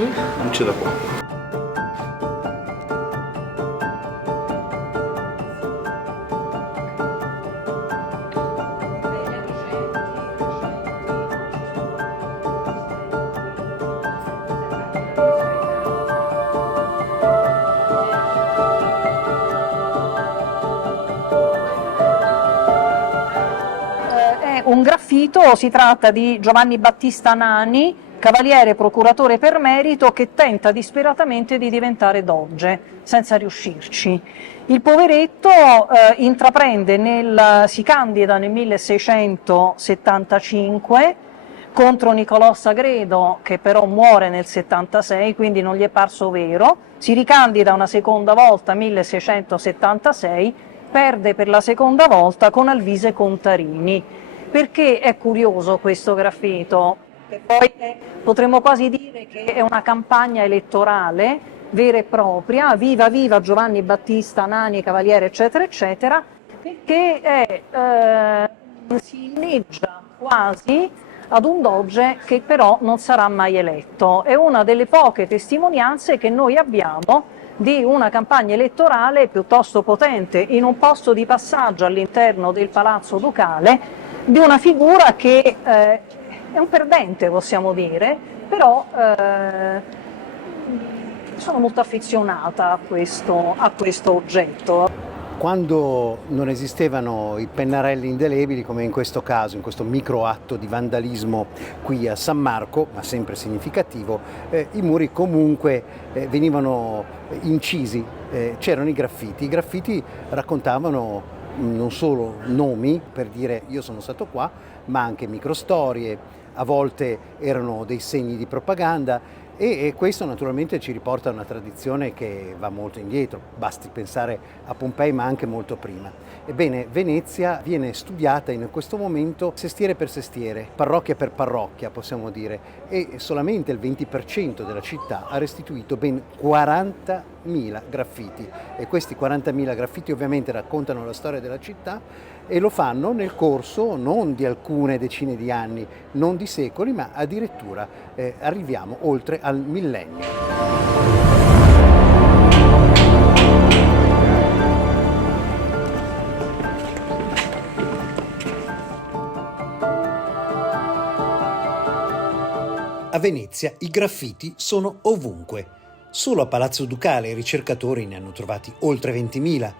Non c'è da qua. È un graffito, si tratta di Giovanni Battista Nani, cavaliere procuratore per merito, che tenta disperatamente di diventare doge, senza riuscirci. Il poveretto si candida nel 1675 contro Niccolò Sagredo, che però muore nel 76, quindi non gli è parso vero, si ricandida una seconda volta, 1676, perde per la seconda volta con Alvise Contarini. Perché è curioso questo graffito? Poi potremmo quasi dire che è una campagna elettorale vera e propria, viva viva Giovanni Battista Nani, cavaliere eccetera eccetera, perché si inneggia quasi ad un doge che però non sarà mai eletto. È una delle poche testimonianze che noi abbiamo di una campagna elettorale piuttosto potente in un posto di passaggio all'interno del Palazzo Ducale, di una figura che è un perdente, possiamo dire, però sono molto affezionata a questo oggetto. Quando non esistevano i pennarelli indelebili, come in questo caso, in questo microatto di vandalismo qui a San Marco, ma sempre significativo, i muri comunque venivano incisi, c'erano i graffiti. I graffiti raccontavano non solo nomi, per dire io sono stato qua, ma anche microstorie, a volte erano dei segni di propaganda e questo naturalmente ci riporta a una tradizione che va molto indietro, basti pensare a Pompei ma anche molto prima. Ebbene, Venezia viene studiata in questo momento sestiere per sestiere, parrocchia per parrocchia possiamo dire, e solamente il 20% della città ha restituito ben 40.000 graffiti e questi 40.000 graffiti ovviamente raccontano la storia della città e lo fanno nel corso non di alcune decine di anni, non di secoli, ma addirittura arriviamo oltre al millennio. A Venezia i graffiti sono ovunque. Solo a Palazzo Ducale i ricercatori ne hanno trovati oltre 20.000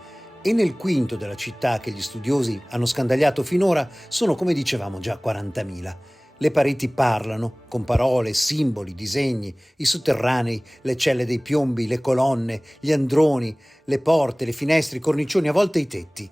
e nel quinto della città che gli studiosi hanno scandagliato finora sono, come dicevamo, già 40.000. Le pareti parlano, con parole, simboli, disegni, i sotterranei, le celle dei piombi, le colonne, gli androni, le porte, le finestre, i cornicioni, a volte i tetti.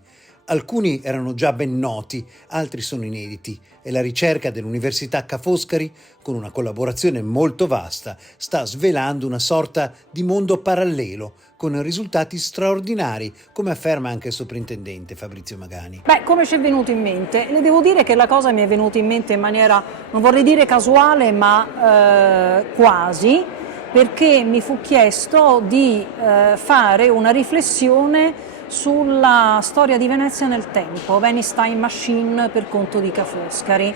Alcuni erano già ben noti, altri sono inediti e la ricerca dell'Università Ca' Foscari, con una collaborazione molto vasta, sta svelando una sorta di mondo parallelo, con risultati straordinari, come afferma anche il soprintendente Fabrizio Magani. Come ci è venuto in mente? Le devo dire che la cosa mi è venuta in mente in maniera, non vorrei dire casuale, ma quasi, perché mi fu chiesto di fare una riflessione sulla storia di Venezia nel tempo, Venice Time Machine per conto di Ca' Foscari.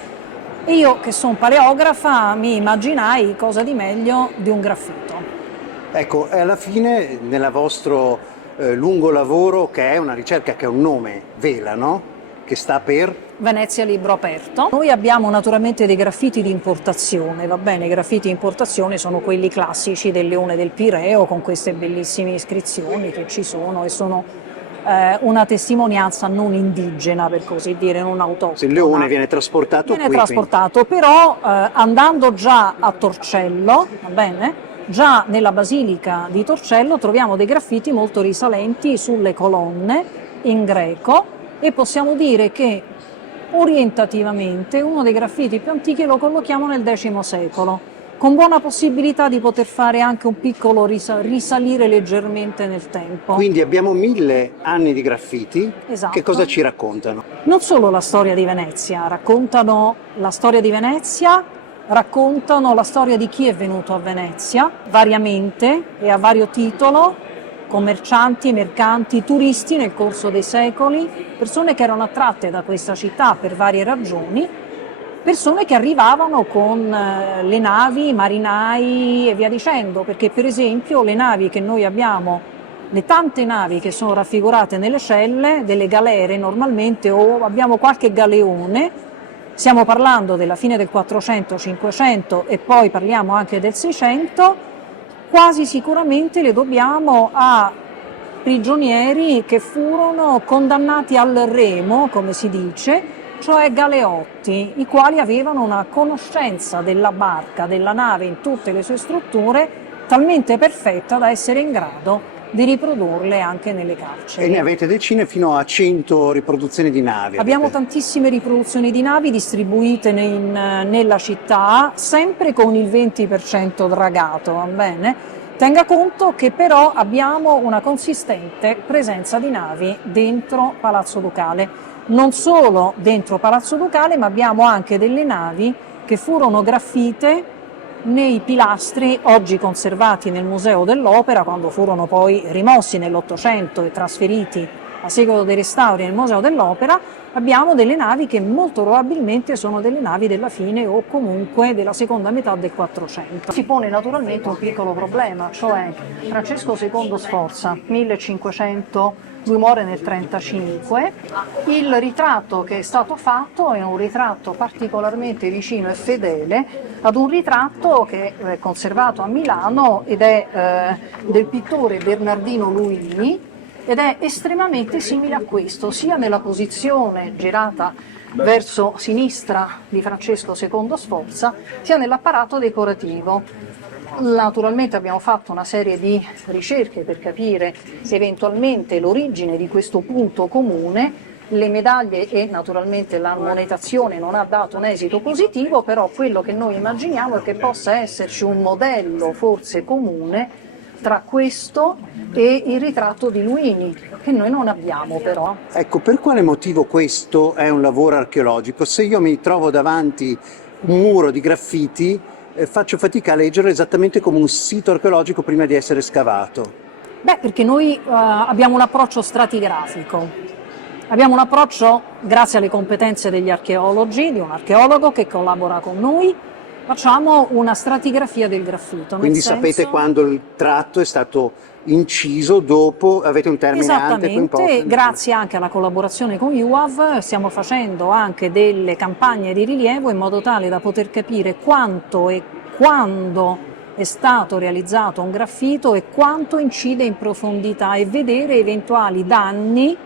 E io, che sono paleografa, mi immaginai cosa di meglio di un graffito. Ecco, alla fine nel vostro lungo lavoro, che è una ricerca che ha un nome, Vela, no? Che sta per? Venezia Libro Aperto. Noi abbiamo naturalmente dei graffiti di importazione, va bene, i graffiti di importazione sono quelli classici del Leone del Pireo, con queste bellissime iscrizioni che ci sono e sono una testimonianza non indigena, per così dire, non autoctona. Se il leone viene trasportato viene trasportato, però andando già a Torcello, va bene? Già nella Basilica di Torcello troviamo dei graffiti molto risalenti sulle colonne in greco e possiamo dire che orientativamente uno dei graffiti più antichi lo collochiamo nel X secolo, con buona possibilità di poter fare anche un piccolo risalire leggermente nel tempo. Quindi abbiamo 1000 anni di graffiti. Esatto. Che cosa ci raccontano? Non solo la storia di Venezia, raccontano la storia di Venezia, raccontano la storia di chi è venuto a Venezia, variamente e a vario titolo, commercianti, mercanti, turisti nel corso dei secoli, persone che erano attratte da questa città per varie ragioni persone che arrivavano con le navi, marinai e via dicendo, perché per esempio le navi che noi abbiamo, le tante navi che sono raffigurate nelle celle, delle galere normalmente, o abbiamo qualche galeone, stiamo parlando della fine del 400-500 e poi parliamo anche del 600, quasi sicuramente le dobbiamo a prigionieri che furono condannati al remo, come si dice, cioè galeotti, i quali avevano una conoscenza della barca, della nave in tutte le sue strutture talmente perfetta da essere in grado di riprodurle anche nelle carceri. E ne avete decine, fino a 100 riproduzioni di navi. Abbiamo tantissime riproduzioni di navi distribuite nella città, sempre con il 20% dragato, va bene? Tenga conto che però abbiamo una consistente presenza di navi dentro Palazzo Ducale. Non solo dentro Palazzo Ducale, ma abbiamo anche delle navi che furono graffite nei pilastri oggi conservati nel Museo dell'Opera, quando furono poi rimossi nell'Ottocento e trasferiti a seguito dei restauri nel Museo dell'Opera. Abbiamo delle navi che molto probabilmente sono delle navi della fine o comunque della seconda metà del 400. Si pone naturalmente un piccolo problema, cioè Francesco II Sforza, 1500, lui muore nel 1935, il ritratto che è stato fatto è un ritratto particolarmente vicino e fedele ad un ritratto che è conservato a Milano ed è del pittore Bernardino Luini, ed è estremamente simile a questo, sia nella posizione girata verso sinistra di Francesco II Sforza, sia nell'apparato decorativo. Naturalmente abbiamo fatto una serie di ricerche per capire eventualmente l'origine di questo punto comune. Le medaglie e naturalmente la monetazione non ha dato un esito positivo, però quello che noi immaginiamo è che possa esserci un modello forse comune tra questo e il ritratto di Luini, che noi non abbiamo però. Ecco, per quale motivo questo è un lavoro archeologico? Se io mi trovo davanti un muro di graffiti, faccio fatica a leggere esattamente come un sito archeologico prima di essere scavato. Beh, perché noi abbiamo un approccio stratigrafico. Abbiamo un approccio, grazie alle competenze degli archeologi, di un archeologo che collabora con noi, facciamo una stratigrafia del graffito. Quindi sapete quando il tratto è stato inciso, dopo avete un termine esattamente, grazie anche alla collaborazione con UAV stiamo facendo anche delle campagne di rilievo in modo tale da poter capire quanto e quando è stato realizzato un graffito e quanto incide in profondità e vedere eventuali danni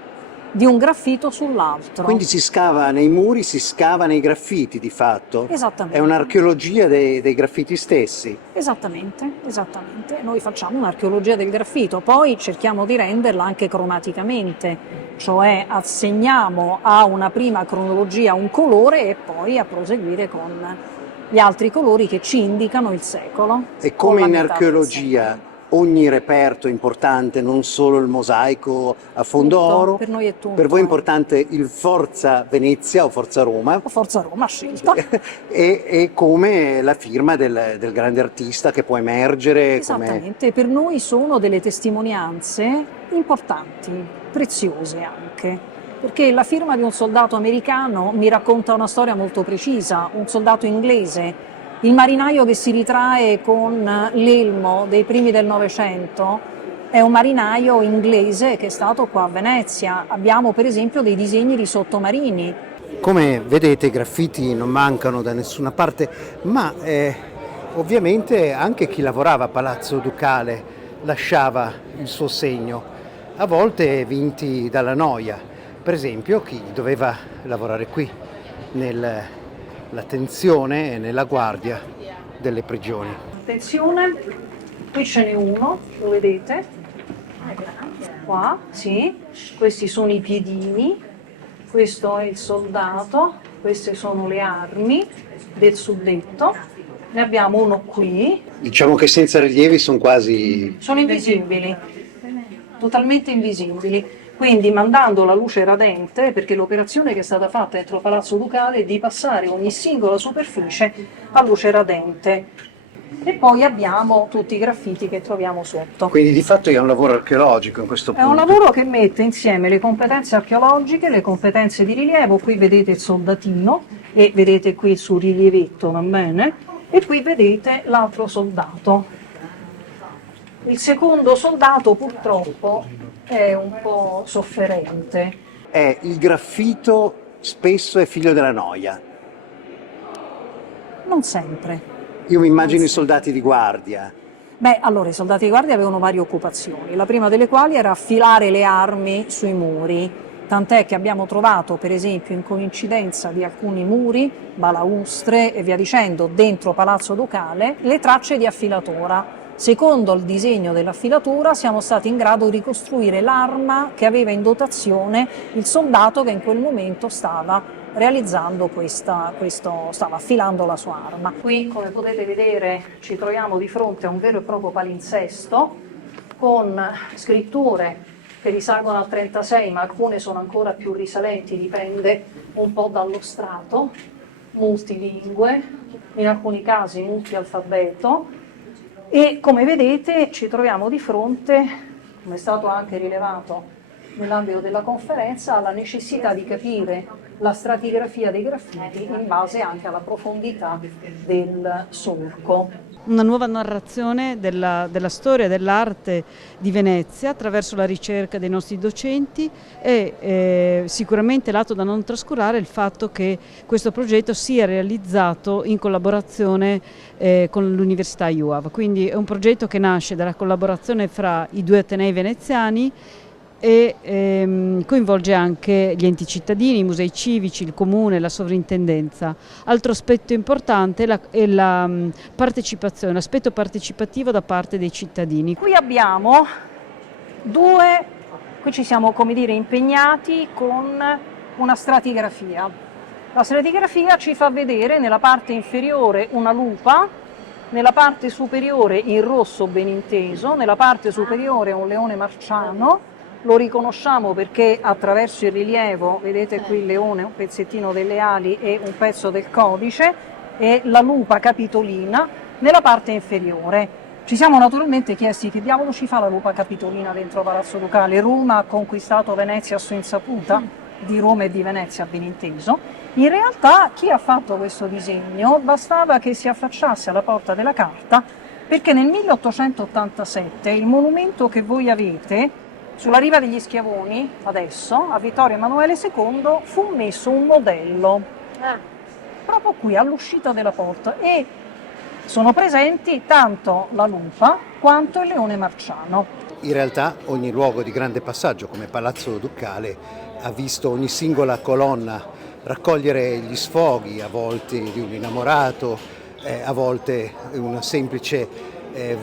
di un graffito sull'altro. Quindi si scava nei muri, si scava nei graffiti di fatto? Esattamente. È un'archeologia dei graffiti stessi? Esattamente. Noi facciamo un'archeologia del graffito, poi cerchiamo di renderla anche cromaticamente, cioè assegniamo a una prima cronologia un colore e poi a proseguire con gli altri colori che ci indicano il secolo. E come in archeologia ogni reperto è importante, non solo il mosaico a fondo oro? Per noi è tutto. Per voi è importante il Forza Venezia o Forza Roma? O Forza Roma scelta. e come la firma del grande artista che può emergere. Esattamente, per noi sono delle testimonianze importanti, preziose anche, perché la firma di un soldato americano mi racconta una storia molto precisa, un soldato inglese. Il marinaio che si ritrae con l'elmo dei primi del Novecento è un marinaio inglese che è stato qua a Venezia. Abbiamo per esempio dei disegni di sottomarini. Come vedete i graffiti non mancano da nessuna parte, ma ovviamente anche chi lavorava a Palazzo Ducale lasciava il suo segno, a volte vinti dalla noia. Per esempio chi doveva lavorare qui la tensione e nella guardia delle prigioni. Attenzione, qui ce n'è uno, lo vedete? Qua, sì, questi sono i piedini, questo è il soldato, queste sono le armi del suddetto, ne abbiamo uno qui. Diciamo che senza rilievi sono quasi... Sono invisibili, totalmente invisibili. Quindi mandando la luce radente, perché l'operazione che è stata fatta dentro Palazzo Ducale è di passare ogni singola superficie a luce radente. e poi abbiamo tutti i graffiti che troviamo sotto. Quindi di fatto è un lavoro archeologico in questo È punto. un lavoro che mette insieme le competenze archeologiche, le competenze di rilievo. Qui vedete il soldatino e vedete qui il surrilievetto, va bene? E qui vedete l'altro soldato. Il secondo soldato purtroppo è un po' sofferente. Il graffito spesso è figlio della noia. Non sempre. Io mi immagino i soldati di guardia. Beh, allora i soldati di guardia avevano varie occupazioni, la prima delle quali era affilare le armi sui muri, tant'è che abbiamo trovato per esempio in coincidenza di alcuni muri, balaustre e via dicendo dentro Palazzo Ducale le tracce di affilatura. Secondo il disegno dell'affilatura siamo stati in grado di ricostruire l'arma che aveva in dotazione il soldato che in quel momento stava realizzando stava affilando la sua arma. Qui, come potete vedere, ci troviamo di fronte a un vero e proprio palinsesto con scritture che risalgono al 36, ma alcune sono ancora più risalenti, dipende un po' dallo strato, multilingue, in alcuni casi multialfabeto, e come vedete ci troviamo di fronte, come è stato anche rilevato nell'ambito della conferenza, alla necessità di capire la stratigrafia dei graffiti in base anche alla profondità del solco. Una nuova narrazione della storia dell'arte di Venezia attraverso la ricerca dei nostri docenti e sicuramente l'atto da non trascurare è il fatto che questo progetto sia realizzato in collaborazione con l'Università IUAV. Quindi è un progetto che nasce dalla collaborazione fra i due atenei veneziani e coinvolge anche gli enti cittadini, i musei civici, il comune, la sovrintendenza. Altro aspetto importante è la partecipazione, l'aspetto partecipativo da parte dei cittadini. Qui ci siamo, come dire, impegnati con una stratigrafia. La stratigrafia ci fa vedere nella parte inferiore una lupa, nella parte superiore in rosso ben inteso, nella parte superiore un leone marciano. Lo riconosciamo perché attraverso il rilievo, vedete qui il leone, un pezzettino delle ali e un pezzo del codice, e la lupa capitolina nella parte inferiore. Ci siamo naturalmente chiesti che diavolo ci fa la lupa capitolina dentro Palazzo Ducale. Roma ha conquistato Venezia a sua insaputa, di Roma e di Venezia ben inteso. In realtà chi ha fatto questo disegno bastava che si affacciasse alla porta della carta, perché nel 1887 il monumento che voi avete sulla riva degli Schiavoni, adesso, a Vittorio Emanuele II, fu messo un modello, proprio qui all'uscita della porta, e sono presenti tanto la lupa quanto il leone marciano. In realtà ogni luogo di grande passaggio come Palazzo Ducale ha visto ogni singola colonna raccogliere gli sfoghi, a volte di un innamorato, a volte una semplice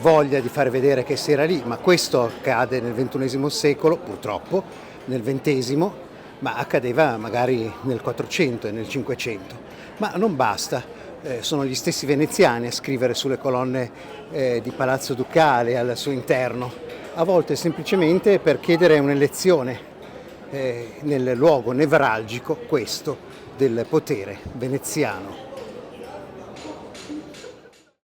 voglia di far vedere che si era lì, ma questo accade nel XXI secolo, purtroppo, nel XX, ma accadeva magari nel 400 e nel 500. Ma non basta, sono gli stessi veneziani a scrivere sulle colonne di Palazzo Ducale al suo interno, a volte semplicemente per chiedere un'elezione nel luogo nevralgico, questo, del potere veneziano.